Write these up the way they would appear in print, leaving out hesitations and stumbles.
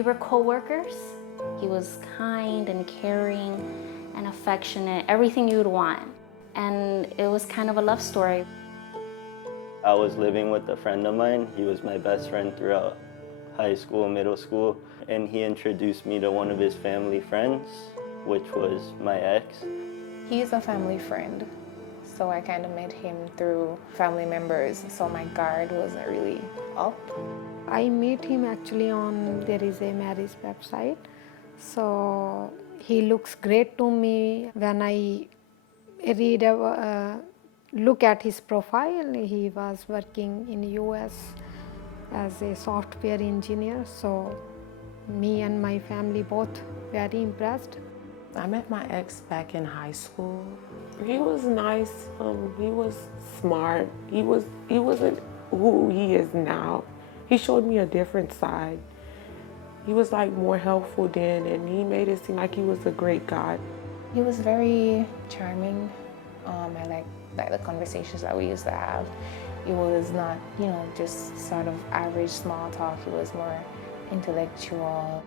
We were co-workers. He was kind and caring and affectionate, everything you'd want. And it was kind of a love story. I was living with a friend of mine. He was my best friend throughout high school, middle school, and he introduced me to one of his family friends, which was my ex. He's a family friend, so I kind of met him through family members, so my guard wasn't really up. I met him actually on, there is a marriage website. So he looks great to me. When I read, look at his profile, he was working in US as a software engineer. So me and my family both very impressed. I met my ex back in high school. He was nice. He was smart. He wasn't who he is now. He showed me a different side. He was like more helpful then, and he made it seem like he was a great guy. He was very charming. I like the conversations that we used to have. It was not, just sort of average small talk. It was more intellectual.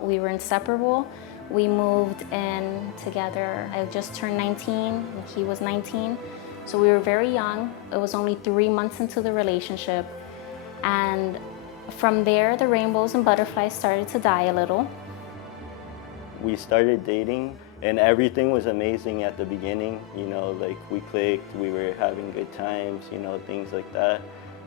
We were inseparable. We moved in together. I just turned 19 and he was 19. So we were very young. It was only 3 months into the relationship. And from there, the rainbows and butterflies started to die a little. We started dating and everything was amazing at the beginning. Like we clicked, we were having good times, things like that.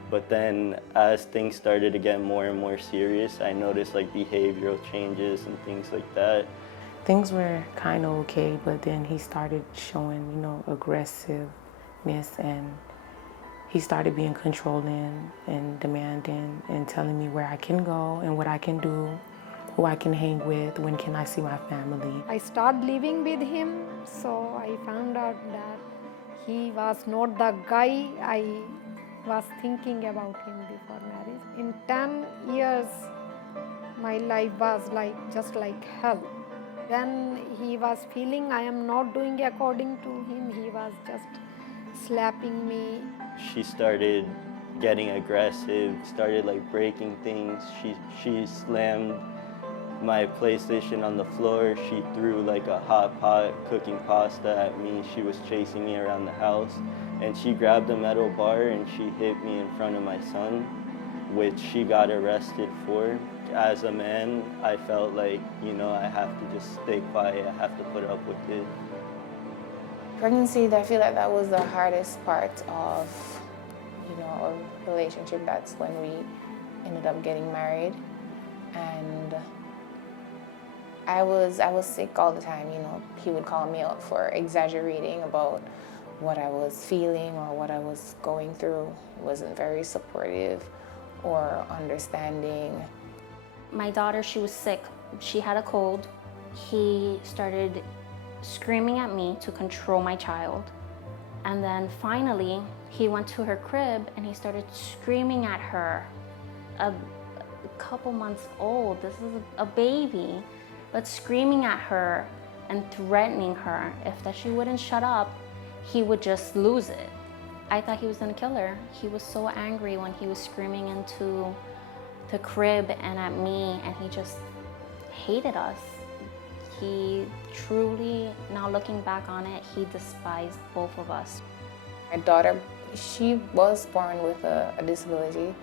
But then as things started to get more and more serious, I noticed like behavioral changes and things like that. Things were kind of okay, but then he started showing, aggressiveness, and he started being controlling and demanding and telling me where I can go and what I can do, who I can hang with, when can I see my family. I started living with him, so I found out that he was not the guy I was thinking about him before marriage. In 10 years, my life was just like hell. When he was feeling I am not doing according to him, he was just slapping me. She started getting aggressive, started like breaking things. She slammed my PlayStation on the floor. She threw like a hot pot cooking pasta at me. She was chasing me around the house, and she grabbed a metal bar and she hit me in front of my son, which she got arrested for. As a man, I felt like, I have to just stay quiet. I have to put up with it. Pregnancy, I feel like that was the hardest part of, our relationship. That's when we ended up getting married. And I was sick all the time, He would call me out for exaggerating about what I was feeling or what I was going through. He wasn't very supportive or understanding. My daughter, she was sick. She had a cold. He started screaming at me to control my child. And then finally, he went to her crib and he started screaming at her. A couple months old, this is a baby, but screaming at her and threatening her. If that she wouldn't shut up, he would just lose it. I thought he was gonna kill her. He was so angry when he was screaming into the crib and at me, and he just hated us. He truly, now looking back on it, he despised both of us. My daughter, she was born with a disability.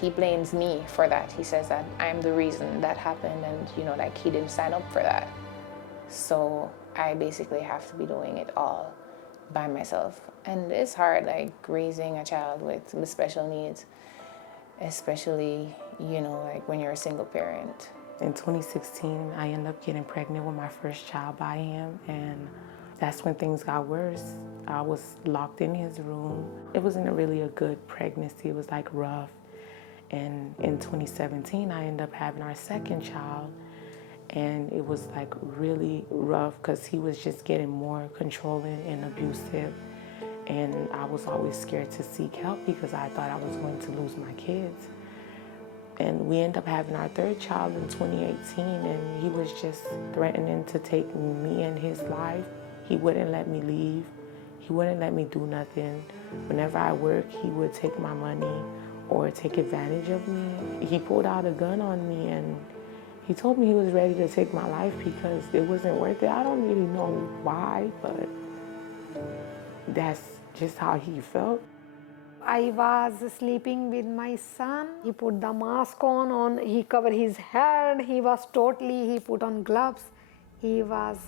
He blames me for that. He says that I'm the reason that happened, and he didn't sign up for that. So I basically have to be doing it all by myself. And it's hard, raising a child with special needs, especially, when you're a single parent. In 2016, I ended up getting pregnant with my first child by him, and that's when things got worse. I was locked in his room. It wasn't really a good pregnancy. It was rough. And in 2017, I ended up having our second child, and it was really rough because he was just getting more controlling and abusive. And I was always scared to seek help because I thought I was going to lose my kids. And we ended up having our third child in 2018, and he was just threatening to take me and his life. He wouldn't let me leave. He wouldn't let me do nothing. Whenever I work, he would take my money or take advantage of me. He pulled out a gun on me, and He told me he was ready to take my life because it wasn't worth it. I don't really know why, but that's just how he felt. I was sleeping with my son. He put the mask on, he covered his head. He was totally, he put on gloves. He was,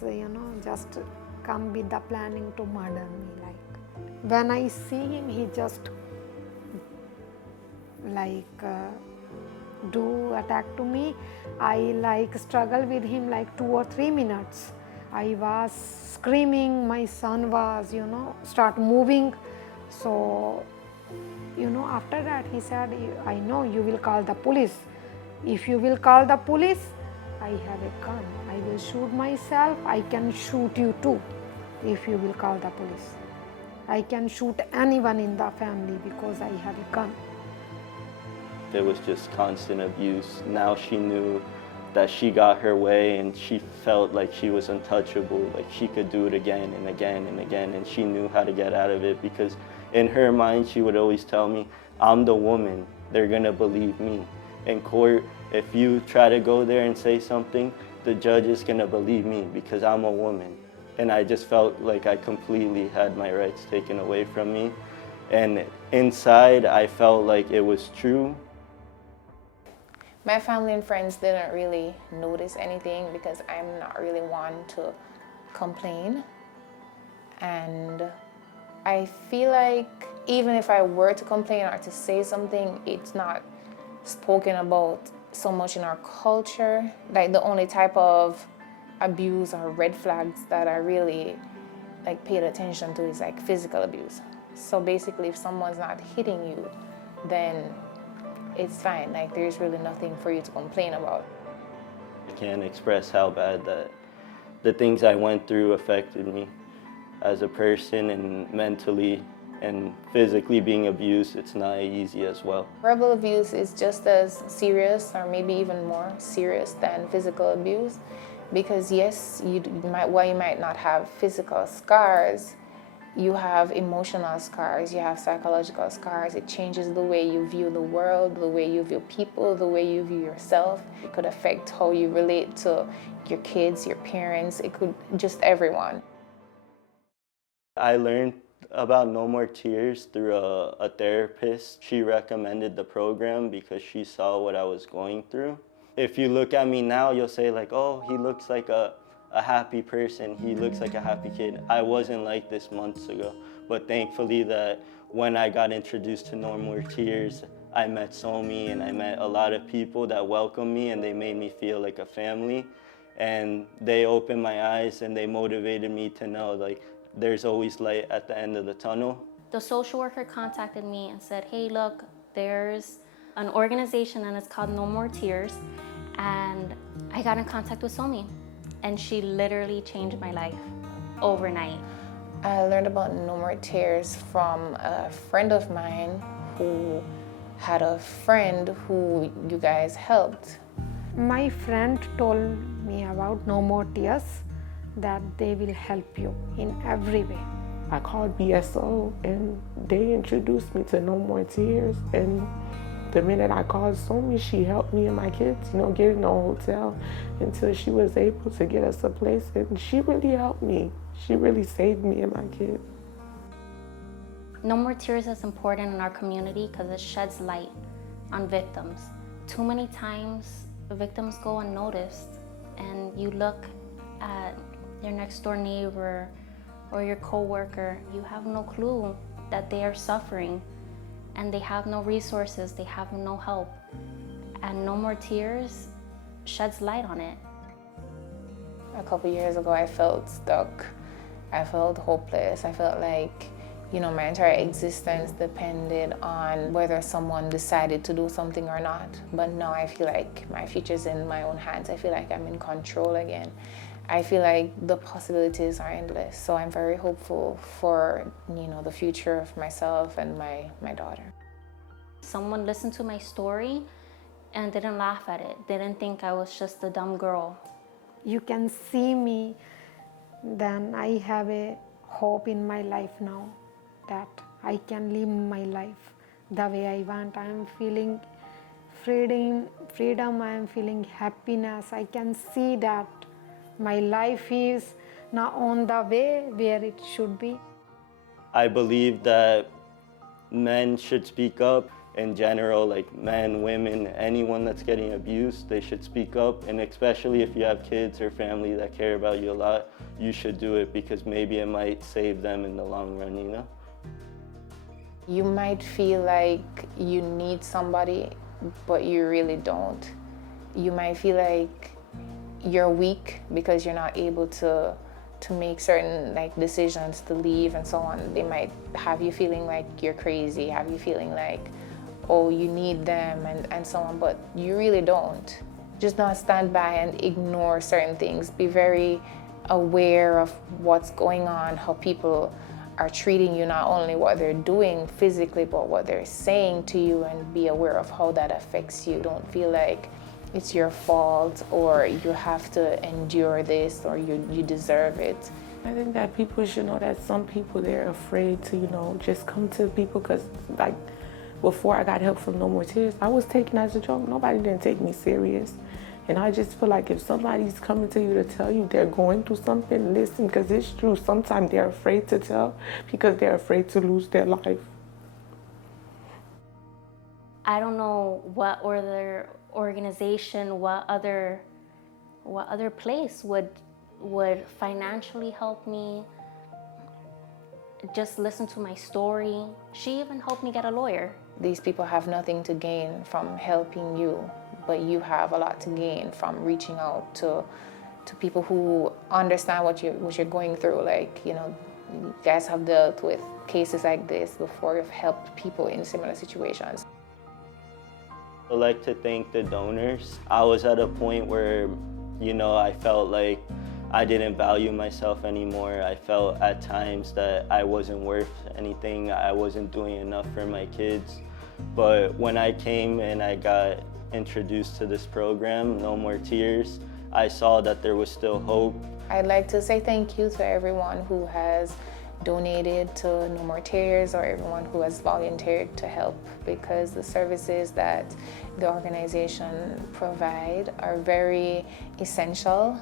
just come with the planning to murder me. Like, when I see him, he just do attack to me. I struggle with him like 2 or 3 minutes. I was screaming. My son was, start moving. So, after that he said, I know you will call the police. If you will call the police, I have a gun. I will shoot myself. I can shoot you too if you will call the police. I can shoot anyone in the family because I have a gun. It was just constant abuse. Now she knew that she got her way and she felt like she was untouchable, like she could do it again and again and again, and she knew how to get out of it because in her mind she would always tell me, I'm the woman, they're gonna believe me. In court, if you try to go there and say something, the judge is gonna believe me because I'm a woman. And I just felt like I completely had my rights taken away from me. And inside I felt like it was true. My family and friends didn't really notice anything because I'm not really one to complain. And I feel like even if I were to complain or to say something, it's not spoken about so much in our culture. Like the only type of abuse or red flags that I really paid attention to is like physical abuse. So basically if someone's not hitting you, then it's fine. Like there's really nothing for you to complain about. I can't express how bad that the things I went through affected me as a person, and mentally and physically being abused, it's not easy as well. Verbal abuse is just as serious or maybe even more serious than physical abuse because yes, while you might not have physical scars, you have emotional scars, you have psychological scars. It changes the way you view the world, the way you view people, the way you view yourself. It could affect how you relate to your kids, your parents, it could just everyone. I learned about No More Tears through a therapist. She recommended the program because she saw what I was going through. If you look at me now, you'll say like, oh, he looks like a happy person. He looks like a happy kid. I wasn't like this months ago, but thankfully that when I got introduced to No More Tears, I met Somi and I met a lot of people that welcomed me and they made me feel like a family. And they opened my eyes and they motivated me to know like there's always light at the end of the tunnel. The social worker contacted me and said, hey, look, there's an organization and it's called No More Tears. And I got in contact with Somi. And she literally changed my life overnight. I learned about No More Tears from a friend of mine who had a friend who you guys helped. My friend told me about No More Tears, that they will help you in every way. I called BSO and they introduced me to No More Tears, and the minute I called Somi, she helped me and my kids, get in a hotel until she was able to get us a place, and she really helped me. She really saved me and my kids. No More Tears is important in our community because it sheds light on victims. Too many times victims go unnoticed, and you look at your next door neighbor or your coworker, you have no clue that they are suffering and they have no resources, they have no help. And No More Tears sheds light on it. A couple years ago, I felt stuck. I felt hopeless. I felt like, my entire existence depended on whether someone decided to do something or not. But now I feel like my future's in my own hands. I feel like I'm in control again. I feel like the possibilities are endless. So I'm very hopeful for, the future of myself and my daughter. Someone listened to my story and didn't laugh at it, didn't think I was just a dumb girl. You can see me, then I have a hope in my life now that I can live my life the way I want. I am feeling freedom, I am feeling happiness. I can see that my life is now on the way where it should be. I believe that men should speak up in general, like men, women, anyone that's getting abused, they should speak up. And especially if you have kids or family that care about you a lot, you should do it because maybe it might save them in the long run, you know? You might feel like you need somebody, but you really don't. You might feel like you're weak because you're not able to make certain decisions to leave and so on. They might have you feeling like you're crazy, have you feeling like, oh, you need them and so on, but you really don't. Just not stand by and ignore certain things. Be very aware of what's going on, how people are treating you, not only what they're doing physically, but what they're saying to you, and be aware of how that affects you. Don't feel like it's your fault or you have to endure this or you deserve it. I think that people should know that some people, they're afraid to, just come to people because, like, before I got help from No More Tears, I was taken as a joke. Nobody didn't take me serious. And I just feel like if somebody's coming to you to tell you they're going through something, listen, because it's true. Sometimes they're afraid to tell because they're afraid to lose their life. I don't know what other organization, what other place would financially help me. Just listen to my story. She even helped me get a lawyer. These people have nothing to gain from helping you, but you have a lot to gain from reaching out to people who understand what you're going through. Like, you guys have dealt with cases like this before. You've helped people in similar situations. I'd like to thank the donors. I was at a point where, I felt like I didn't value myself anymore. I felt at times that I wasn't worth anything. I wasn't doing enough for my kids. But when I came and I got introduced to this program, No More Tears, I saw that there was still hope. I'd like to say thank you to everyone who has donated to No More Tears or everyone who has volunteered to help, because the services that the organization provide are very essential.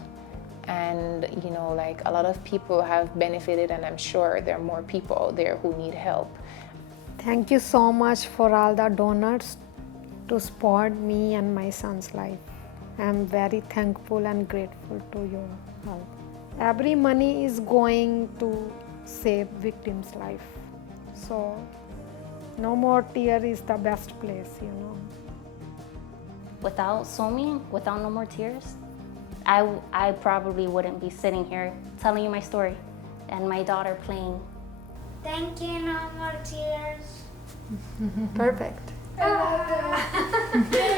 And a lot of people have benefited, and I'm sure there are more people out there who need help. Thank you so much for all the donors to support me and my son's life. I'm very thankful and grateful to your help. Every money is going to save victims' life. So No More Tears is the best place, Without Somi, without No More Tears, I probably wouldn't be sitting here telling you my story and my daughter playing. Thank you, No More Tears. Perfect. I love it.